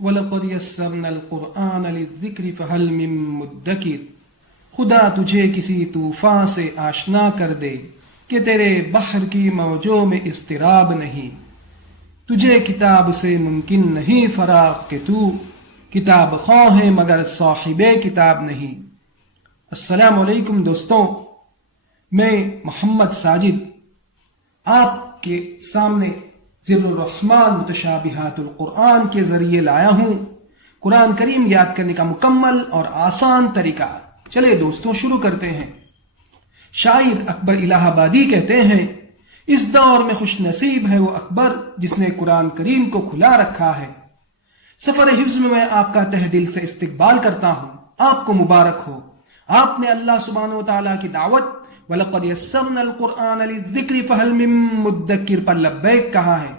وَلَقَدْ يَسَّرْنَا الْقُرْآنَ لِلذِّكْرِ فَهَلْ مِن مُدَّكِرٍ۔ خدا تجھے کسی طوفان سے آشنا کر دے کہ تیرے بحر کی موجوں میں اضطراب نہیں، تجھے کتاب سے ممکن نہیں فراغ کہ تو کتاب خواہ ہے مگر صاحب کتاب نہیں۔ السلام علیکم دوستوں، میں محمد ساجد آپ کے سامنے ذکر الرحمن متشابہات القرآن کے ذریعے لایا ہوں قرآن کریم یاد کرنے کا مکمل اور آسان طریقہ۔ چلے دوستوں شروع کرتے ہیں۔ شاعر اکبر الہ آبادی کہتے ہیں، اس دور میں خوش نصیب ہے وہ اکبر جس نے قرآن کریم کو کھلا رکھا ہے۔ سفر حفظ میں آپ کا تہ دل سے استقبال کرتا ہوں، آپ کو مبارک ہو۔ آپ نے اللہ سبحانہ و تعالیٰ کی دعوت وَلَقَدْ يَسَّرْنَا الْقُرْآنَ لِلذِّكْرِ فَهَلْ مِن مُدَّكِرٍ پر لبیک کہا ہے۔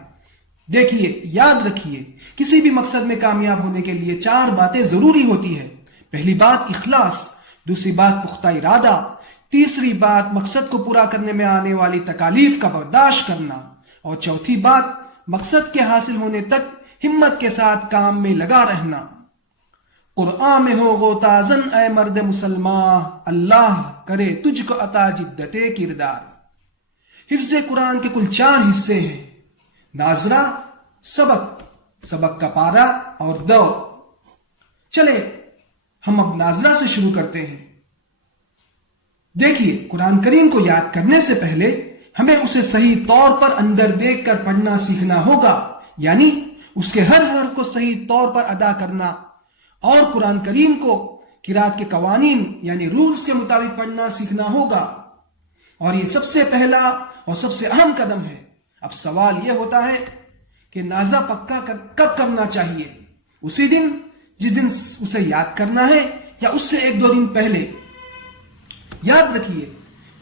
دیکھیے، یاد رکھیے، کسی بھی مقصد میں کامیاب ہونے کے لیے 4 باتیں ضروری ہوتی ہے۔ پہلی بات اخلاص، دوسری بات پختہ ارادہ، تیسری بات مقصد کو پورا کرنے میں آنے والی تکالیف کا برداشت کرنا، اور چوتھی بات مقصد کے حاصل ہونے تک ہمت کے ساتھ کام میں لگا رہنا۔ قرآن میں ہو غوطازن اے مرد مسلمان، اللہ کرے تجھ کو عطا جدت کردار۔ حفظ قرآن کے کل 4 حصے ہیں: ناظرہ، سبق کا پارہ اور دور۔ چلے ہم اب ناظرہ سے شروع کرتے ہیں۔ دیکھیے، قرآن کریم کو یاد کرنے سے پہلے ہمیں اسے صحیح طور پر اندر دیکھ کر پڑھنا سیکھنا ہوگا، یعنی اس کے ہر حرف کو صحیح طور پر ادا کرنا، اور قرآن کریم کو قرات کے قوانین یعنی رولز کے مطابق پڑھنا سیکھنا ہوگا، اور یہ سب سے پہلا اور سب سے اہم قدم ہے۔ اب سوال یہ ہوتا ہے کہ نازہ پکا کب کرنا چاہیے؟ اسی دن جس دن اسے یاد کرنا ہے، یا اس سے 1-2 دن پہلے؟ یاد رکھیے،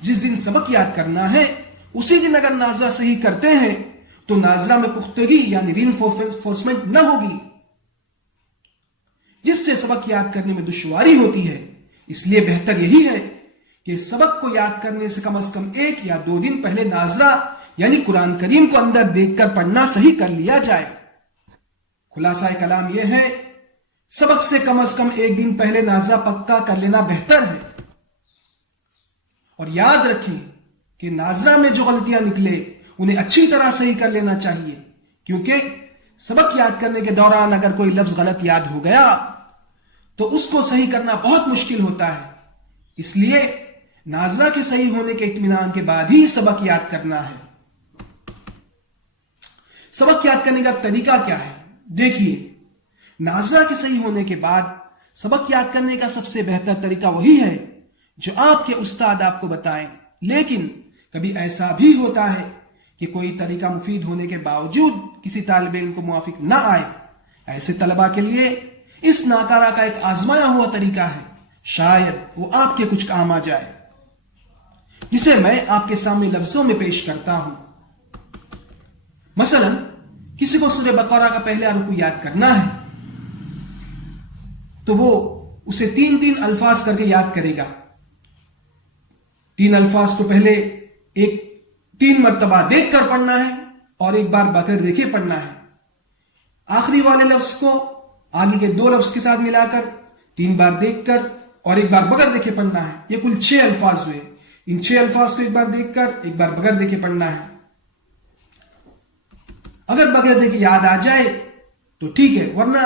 جس دن سبق یاد کرنا ہے اسی دن اگر نازہ صحیح کرتے ہیں تو ناظرہ میں پختگی یعنی رینفورسمنٹ نہ ہوگی، جس سے سبق یاد کرنے میں دشواری ہوتی ہے۔ اس لیے بہتر یہی ہے کہ سبق کو یاد کرنے سے کم از کم 1 یا 2 دن پہلے ناظرہ یعنی قرآن کریم کو اندر دیکھ کر پڑھنا صحیح کر لیا جائے۔ خلاصہ کلام یہ ہے، سبق سے کم از کم 1 دن پہلے ناظرہ پکا کر لینا بہتر ہے۔ اور یاد رکھیں کہ ناظرہ میں جو غلطیاں نکلے انہیں اچھی طرح صحیح کر لینا چاہیے، کیونکہ سبق یاد کرنے کے دوران اگر کوئی لفظ غلط یاد ہو گیا تو اس کو صحیح کرنا بہت مشکل ہوتا ہے۔ اس لیے ناظرہ کے صحیح ہونے کے اطمینان کے بعد ہی سبق یاد کرنا ہے۔ سبق یاد کرنے کا طریقہ کیا ہے؟ دیکھیے، ناظرہ کے صحیح ہونے کے بعد سبق یاد کرنے کا سب سے بہتر طریقہ وہی ہے جو آپ کے استاد آپ کو بتائیں، لیکن کبھی ایسا بھی ہوتا ہے کہ کوئی طریقہ مفید ہونے کے باوجود کسی طالب علم کو موافق نہ آئے۔ ایسے طلباء کے لیے اس ناکارہ کا ایک آزمایا ہوا طریقہ ہے، شاید وہ آپ کے کچھ کام آ جائے، جسے میں آپ کے سامنے لفظوں میں پیش کرتا ہوں۔ مثلا کسی کو سورہ بقرہ کا پہلا رکوع یاد کرنا ہے تو وہ اسے 3 الفاظ کر کے یاد کرے گا۔ 3 الفاظ کو پہلے 3 مرتبہ دیکھ کر پڑھنا ہے اور 1 بار بغیر دیکھے پڑھنا ہے۔ آخری والے لفظ کو آگے کے 2 لفظ کے ساتھ ملا کر 3 بار دیکھ کر اور 1 بار بغیر دیکھے پڑھنا ہے۔ یہ کل 6 الفاظ ہوئے۔ ان 6 الفاظ کو 1 بار دیکھ کر 1 بار بغیر دیکھے پڑھنا ہے۔ اگر بغیر دیکھے یاد آ جائے تو ٹھیک ہے، ورنہ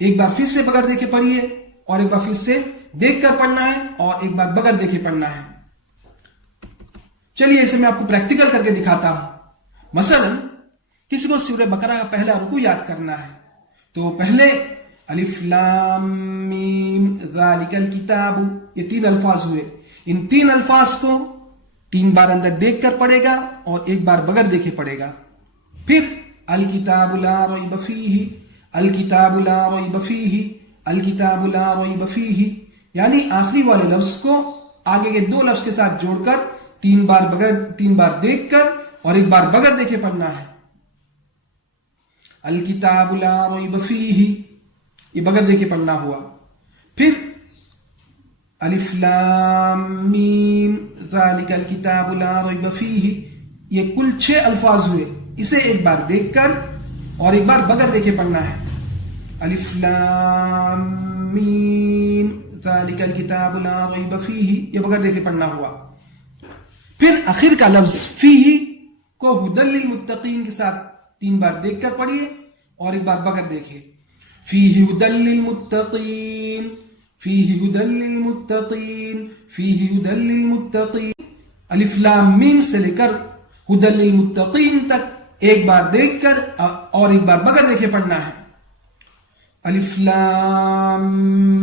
1 بار پھر سے بغیر دیکھے پڑھیے اور 1 بار پھر سے دیکھ کر پڑھنا ہے اور 1 بار بغیر دیکھے پڑھنا ہے۔ چلیے اسے میں آپ کو پریکٹیکل کر کے دکھاتا ہوں۔ مثلا کسی کو سورہ بقرہ کا پہلا رکوع یاد کرنا ہے تو پہلے الف لام میم ذالک الکتاب، یہ 3 الفاظ ہوئے۔ ان 3 الفاظ کو 3 بار اندر دیکھ کر پڑھے گا اور 1 بار بغیر دیکھے پڑھے گا۔ پھر الکتاب لا ریب فیہ، الکتاب لا ریب فیہ، الکتاب لا ریب فیہ، یعنی آخری والے لفظ کو آگے کے 2 لفظ کے ساتھ جوڑ کر 3 بار دیکھ کر اور 1 بار بغیر دیکھے پڑھنا ہے۔ الکتاب لا ریب فیہ، یہ بغیر دیکھے پڑھنا ہوا۔ پھر الف لام میم ذالک الکتاب لا ریب فیہ، یہ کل 6 الفاظ ہوئے۔ اسے 1 بار دیکھ کر اور 1 بار بغیر دیکھے پڑھنا ہے۔ الف لام میم ذالک الکتاب لا ریب فیہ، یہ بغیر دیکھے پڑھنا ہوا. پھر آخر کا لفظ فیہ کو ھدی للمتقین کے ساتھ 3 بار دیکھ کر پڑھیے اور ایک بار بغیر دیکھے. فیہ ھدی للمتقین، فیہ ھدی للمتقین، فیہ ھدی للمتقین. الف لام میم سے لے کر ھدی للمتقین تک ایک بار دیکھ کر اور ایک بار بغیر دیکھے پڑھنا ہے. الف لام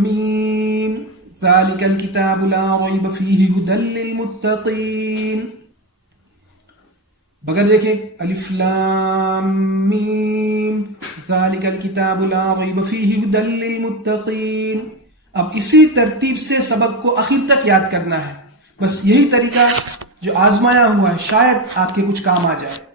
میم ذالک الکتاب لا ریب فیہ ھدی للمتقین، بغیر دیکھے الف لام میم ذالک الکتاب لا ریب فیہ ھدی للمتقین. اب اسی ترتیب سے سبق کو آخر تک یاد کرنا ہے. بس یہی طریقہ جو آزمایا ہوا ہے، شاید آپ کے کچھ کام آ جائے.